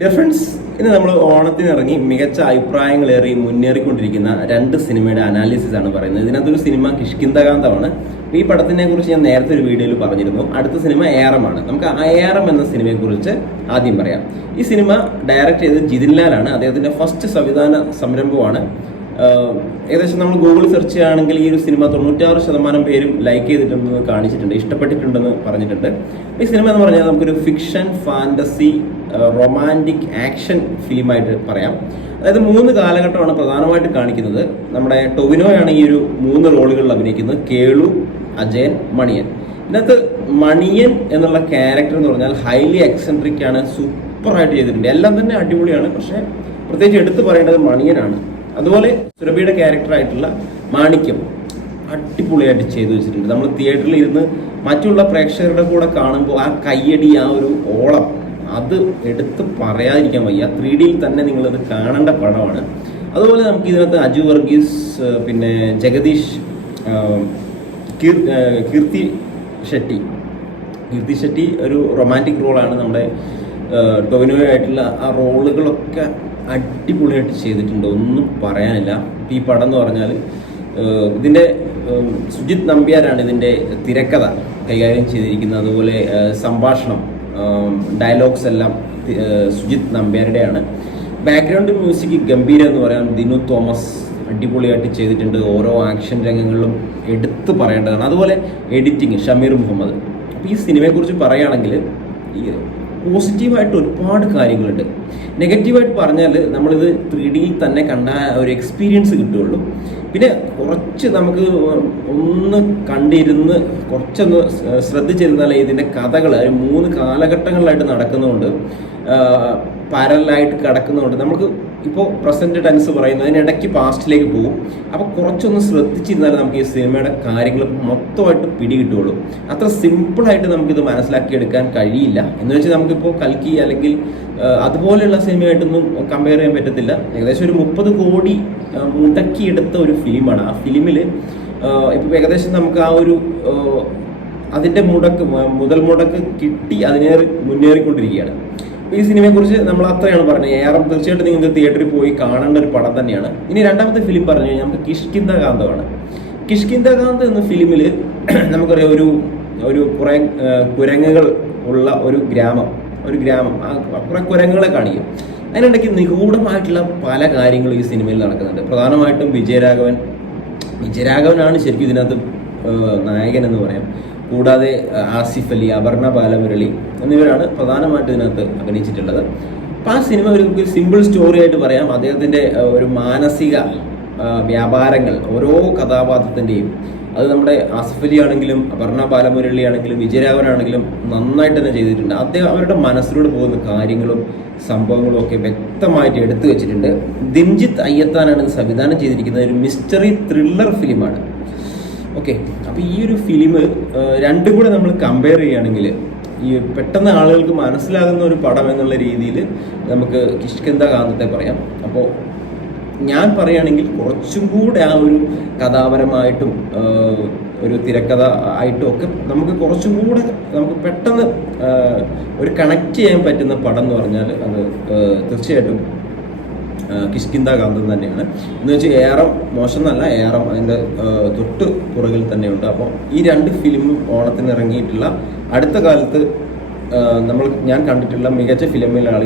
Dear friends, ഇന്ന് നമ്മൾ ഓണത്തിനിറങ്ങി മികച്ച അഭിപ്രായങ്ങളേറി മുന്നേറിക്കൊണ്ടിരിക്കുന്ന രണ്ട് സിനിമയുടെ അനാലിസിസ് ആണ് പറയുന്നത്. ഇതിനകത്തൊരു സിനിമ കിഷ്കിന്ധാകാന്തമാണ്. ഈ പടത്തിനെ കുറിച്ച് ഞാൻ നേരത്തെ ഒരു വീഡിയോയിൽ പറഞ്ഞിരുന്നു. അടുത്ത സിനിമ ഏറമാണ്. നമുക്ക് ഏറം എന്ന സിനിമയെ കുറിച്ച് ആദ്യം പറയാം. ഈ സിനിമ ഡയറക്റ്റ് ചെയ്തത് ജിതിൻലാലാണ്. അദ്ദേഹത്തിന്റെ ഫസ്റ്റ് സംവിധാന സംരംഭമാണ്. ഏകദേശം നമ്മൾ ഗൂഗിൾ സെർച്ച് ചെയ്യുകയാണെങ്കിൽ ഈ ഒരു സിനിമ 96% പേരും ലൈക്ക് ചെയ്തിട്ടുണ്ടെന്ന് കാണിച്ചിട്ടുണ്ട്, ഇഷ്ടപ്പെട്ടിട്ടുണ്ടെന്ന് പറഞ്ഞിട്ടുണ്ട്. ഈ സിനിമ എന്ന് പറഞ്ഞാൽ നമുക്കൊരു ഫിക്ഷൻ, ഫാന്റസി, റൊമാൻറ്റിക്, ആക്ഷൻ ഫിലിമായിട്ട് പറയാം. അതായത് 3 കാലഘട്ടമാണ് പ്രധാനമായിട്ട് കാണിക്കുന്നത്. നമ്മുടെ ടൊവിനോയാണ് ഈ ഒരു 3 റോളുകളിൽ അഭിനയിക്കുന്നത്. കേളു, അജയൻ, മണിയൻ. ഇതിനകത്ത് മണിയൻ എന്നുള്ള ക്യാരക്ടർ എന്ന് പറഞ്ഞാൽ ഹൈലി എക്സെൻട്രിക് ആണ്, സൂപ്പറായിട്ട് ചെയ്തിട്ടുണ്ട്. എല്ലാം തന്നെ അടിപൊളിയാണ്. പക്ഷേ പ്രത്യേകിച്ച് എടുത്തു പറയേണ്ടത് മണിയനാണ്. അതുപോലെ സുരഭിയുടെ ക്യാരക്ടറായിട്ടുള്ള മാണിക്യം അടിപൊളിയായിട്ട് ചെയ്തു വെച്ചിട്ടുണ്ട്. നമ്മൾ തിയേറ്ററിൽ ഇരുന്ന് മറ്റുള്ള പ്രേക്ഷകരുടെ കൂടെ കാണുമ്പോൾ ആ കയ്യടി, ആ ഒരു ഓളം, അത് എടുത്ത് പറയാതിരിക്കാൻ വയ്യ. 3Dയിൽ തന്നെ നിങ്ങളത് കാണേണ്ട പടമാണ്. അതുപോലെ നമുക്ക് ഇതിനകത്ത് അജു വർഗീസ്, പിന്നെ ജഗദീഷ്, കീർത്തി ഷെട്ടി ഒരു റൊമാൻറ്റിക് റോളാണ്. നമ്മുടെ ടൊവിനോയായിട്ടുള്ള ആ റോളുകളൊക്കെ അടിപൊളിയായിട്ട് ചെയ്തിട്ടുണ്ട്, ഒന്നും പറയാനില്ല. ഈ പടം എന്ന് പറഞ്ഞാൽ ഇതിൻ്റെ സുജിത് നമ്പ്യാരാണ് ഇതിൻ്റെ തിരക്കഥ കൈകാര്യം ചെയ്തിരിക്കുന്നത്. അതുപോലെ സംഭാഷണം, ഡയലോഗ്സ് എല്ലാം സുജിത് നമ്പ്യാരുടെയാണ്. ബാക്ക്ഗ്രൗണ്ട് മ്യൂസിക് ഗംഭീരം എന്ന് പറയാൻ ദിനു തോമസ് അടിപൊളിയായിട്ട് ചെയ്തിട്ടുണ്ട്. ഓരോ ആക്ഷൻ രംഗങ്ങളിലും എടുത്തു പറയേണ്ടതാണ്. അതുപോലെ എഡിറ്റിങ് ഷമീർ മുഹമ്മദ്. അപ്പോൾ ഈ സിനിമയെക്കുറിച്ച് പറയുകയാണെങ്കിൽ പോസിറ്റീവായിട്ട് ഒരുപാട് കാര്യങ്ങളുണ്ട്. നെഗറ്റീവായിട്ട് പറഞ്ഞാൽ നമ്മളിത് 3Dയിൽ തന്നെ കണ്ട ഒരു എക്സ്പീരിയൻസ് കിട്ടുകയുള്ളൂ. പിന്നെ കുറച്ച് നമുക്ക് ഒന്ന് കണ്ടിരുന്ന് കുറച്ചൊന്ന് ശ്രദ്ധിച്ചിരുന്നാൽ ഇതിൻ്റെ കഥകൾ 3 കാലഘട്ടങ്ങളിലായിട്ട് നടക്കുന്നതുകൊണ്ട്, പാരലായിട്ട് കിടക്കുന്നതുകൊണ്ട് നമുക്ക് ഇപ്പോൾ പ്രസൻറ്റ് ടെൻസ് പറയുന്നത് അതിനിടയ്ക്ക് പാസ്റ്റിലേക്ക് പോകും. അപ്പോൾ കുറച്ചൊന്ന് ശ്രദ്ധിച്ചിരുന്നാൽ നമുക്ക് ഈ സിനിമയുടെ കാര്യങ്ങൾ മൊത്തമായിട്ട് പിടികിട്ടുള്ളൂ. അത്ര സിമ്പിളായിട്ട് നമുക്കിത് മനസ്സിലാക്കിയെടുക്കാൻ കഴിയില്ല. എന്ന് വെച്ചാൽ നമുക്കിപ്പോൾ കൽക്കി അല്ലെങ്കിൽ അതുപോലെയുള്ള സിനിമയായിട്ടൊന്നും കമ്പയർ ചെയ്യാൻ പറ്റത്തില്ല. ഏകദേശം ഒരു 30 കോടി മുടക്കിയെടുത്ത ഒരു ഫിലിമാണ്. ആ ഫിലിമിൽ ഇപ്പോൾ ഏകദേശം നമുക്ക് ആ ഒരു അതിൻ്റെ മുതൽ മുടക്ക് കിട്ടി അതിനേറെ മുന്നേറിക്കൊണ്ടിരിക്കുകയാണ്. ഈ സിനിമയെക്കുറിച്ച് നമ്മൾ അത്രയാണ് പറഞ്ഞത്. ഏറെ തീർച്ചയായിട്ടും നിങ്ങൾക്ക് തിയേറ്ററിൽ പോയി കാണേണ്ട ഒരു പടം തന്നെയാണ്. ഇനി രണ്ടാമത്തെ ഫിലിം പറഞ്ഞു കഴിഞ്ഞാൽ നമുക്ക് കിഷ്കിന്ധാകാന്തമാണ്. കിഷ്കിന്ധാകാന്ത് എന്ന ഫിലിമിൽ നമുക്കറിയാം ഒരു കുറേ കുരങ്ങുകൾ ഉള്ള ഒരു ഗ്രാമം കുറേ കുരങ്ങുകളെ കാണിക്കും. അതിനിടയ്ക്ക് നിഗൂഢമായിട്ടുള്ള പല കാര്യങ്ങളും ഈ സിനിമയിൽ നടക്കുന്നുണ്ട്. പ്രധാനമായിട്ടും വിജയരാഘവനാണ് ശരിക്കും ഇതിനകത്ത് നായകൻ എന്ന് പറയാം. കൂടാതെ ആസിഫ് അലി, അപർണ ബാലമുരളി എന്നിവരാണ് പ്രധാനമായിട്ട് ഇതിനകത്ത് അഭിനയിച്ചിട്ടുള്ളത്. അപ്പം ആ സിനിമ ഒരു സിമ്പിൾ സ്റ്റോറി ആയിട്ട് പറയാം. അദ്ദേഹത്തിൻ്റെ ഒരു മാനസിക വ്യാപാരങ്ങൾ ഓരോ കഥാപാത്രത്തിൻ്റെയും, അത് നമ്മുടെ ആസിഫ് അലി ആണെങ്കിലും അപർണ ബാലമുരളി ആണെങ്കിലും വിജയരാഘവനാണെങ്കിലും നന്നായിട്ട് തന്നെ ചെയ്തിട്ടുണ്ട്. അവരുടെ മനസ്സിലൂടെ പോകുന്ന കാര്യങ്ങളും സംഭവങ്ങളും ഒക്കെ വ്യക്തമായിട്ട് എടുത്തു വെച്ചിട്ടുണ്ട്. ദിൻജിത്ത് അയ്യത്താനാണ് ഇത് സംവിധാനം ചെയ്തിരിക്കുന്നത്. ഒരു മിസ്റ്ററി ത്രില്ലർ ഫിലിമാണ്. ഓക്കെ, അപ്പോൾ ഈ ഒരു ഫിലിം രണ്ടും കൂടെ നമ്മൾ കമ്പയർ ചെയ്യുകയാണെങ്കിൽ ഈ പെട്ടെന്ന് ആളുകൾക്ക് മനസ്സിലാകുന്ന ഒരു പടം എന്നുള്ള രീതിയിൽ നമുക്ക് കിഷ്കിന്ധാകാന്തത്തെ പറയാം. അപ്പോൾ ഞാൻ പറയുകയാണെങ്കിൽ കുറച്ചും കൂടെ ആ ഒരു കഥാപരമായിട്ടും ഒരു തിരക്കഥ ആയിട്ടും ഒക്കെ നമുക്ക് കുറച്ചും കൂടെ നമുക്ക് പെട്ടെന്ന് ഒരു കണക്ട് ചെയ്യാൻ പറ്റുന്ന പടം എന്ന് പറഞ്ഞാൽ അത് തീർച്ചയായിട്ടും കിഷ്കിന്ധാകാന്തം തന്നെയാണ്. എന്ന് വെച്ചാൽ ഏറം മോശം എന്നല്ല, ഏറം അതിൻ്റെ തൊട്ട് പുറകിൽ തന്നെയുണ്ട്. അപ്പോൾ ഈ 2 ഫിലിമും ഓണത്തിന് ഇറങ്ങിയിട്ടുള്ള അടുത്ത കാലത്ത് ഞാൻ കണ്ടിട്ടുള്ള മികച്ച ഫിലിമുകളാണ്.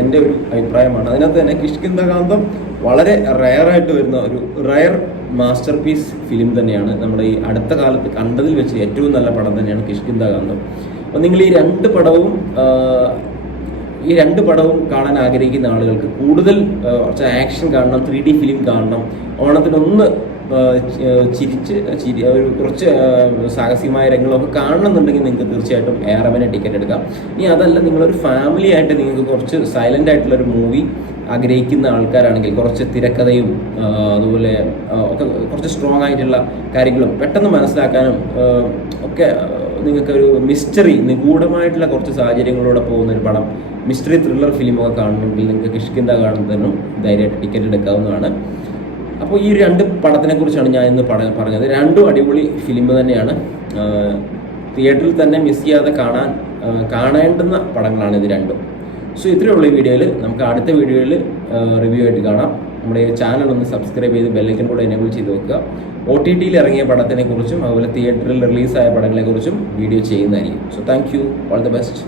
എൻ്റെ ഒരു അഭിപ്രായമാണ്. അതിനകത്ത് തന്നെ കിഷ്കിന്ധാകാന്തം വളരെ റയറായിട്ട് വരുന്ന ഒരു റയർ മാസ്റ്റർ പീസ് ഫിലിം തന്നെയാണ്. നമ്മുടെ ഈ അടുത്ത കാലത്ത് കണ്ടതിൽ വെച്ച് ഏറ്റവും നല്ല പടം തന്നെയാണ് കിഷ്കിന്ധാകാന്തം. അപ്പോൾ നിങ്ങൾ ഈ രണ്ട് പടവും കാണാൻ ആഗ്രഹിക്കുന്ന ആളുകൾക്ക് കൂടുതൽ കുറച്ച് ആക്ഷൻ കാണണം, 3D ഫിലിം കാണണം, ഓണത്തിനൊന്ന് കുറച്ച് സാഹസികമായ രംഗങ്ങളൊക്കെ കാണണമെന്നുണ്ടെങ്കിൽ നിങ്ങൾക്ക് തീർച്ചയായിട്ടും ഏറമിനെ ടിക്കറ്റ് എടുക്കാം. ഇനി അതല്ല, നിങ്ങളൊരു ഫാമിലി ആയിട്ട് നിങ്ങൾക്ക് കുറച്ച് സൈലൻ്റ് ആയിട്ടുള്ളൊരു മൂവി ആഗ്രഹിക്കുന്ന ആൾക്കാരാണെങ്കിൽ, കുറച്ച് തിരക്കഥയും അതുപോലെ ഒക്കെ കുറച്ച് സ്ട്രോങ് ആയിട്ടുള്ള കാര്യങ്ങളും പെട്ടെന്ന് മനസ്സിലാക്കാനും ഒക്കെ നിങ്ങൾക്കൊരു മിസ്റ്ററി, നിഗൂഢമായിട്ടുള്ള കുറച്ച് സാഹചര്യങ്ങളിലൂടെ പോകുന്ന ഒരു പടം, മിസ്റ്ററി ത്രില്ലർ ഫിലിമൊക്കെ കാണണമെങ്കിൽ നിങ്ങൾക്ക് കിഷ്കിന്ധാകാന്തത്തിനും ധൈര്യമായിട്ട് ടിക്കറ്റ് എടുക്കാവുന്നതാണ്. അപ്പോൾ ഈ 2 പടത്തിനെ കുറിച്ചാണ് ഞാൻ ഇന്ന് പറഞ്ഞത്. രണ്ടും അടിപൊളി ഫിലിം തന്നെയാണ്. തിയേറ്ററിൽ തന്നെ മിസ് ചെയ്യാതെ കാണേണ്ടുന്ന പടങ്ങളാണ് ഇത് രണ്ടും. സോ ഇത്രയുള്ള ഈ വീഡിയോയിൽ നമുക്ക് അടുത്ത വീഡിയോയിൽ റിവ്യൂ ആയിട്ട് കാണാം. നമ്മുടെ ചാനൽ ഒന്ന് സബ്സ്ക്രൈബ് ചെയ്ത് ബെല്ലൈക്കൻ കൂടെ എനേബിൾ ചെയ്ത് വെക്കുക. OTT ഇറങ്ങിയ പടത്തിനെ കുറിച്ചും അതുപോലെ തിയേറ്ററിൽ റിലീസായ പടങ്ങളെ കുറിച്ചും വീഡിയോ ചെയ്യുന്നതായിരിക്കും. So thank you, all the best.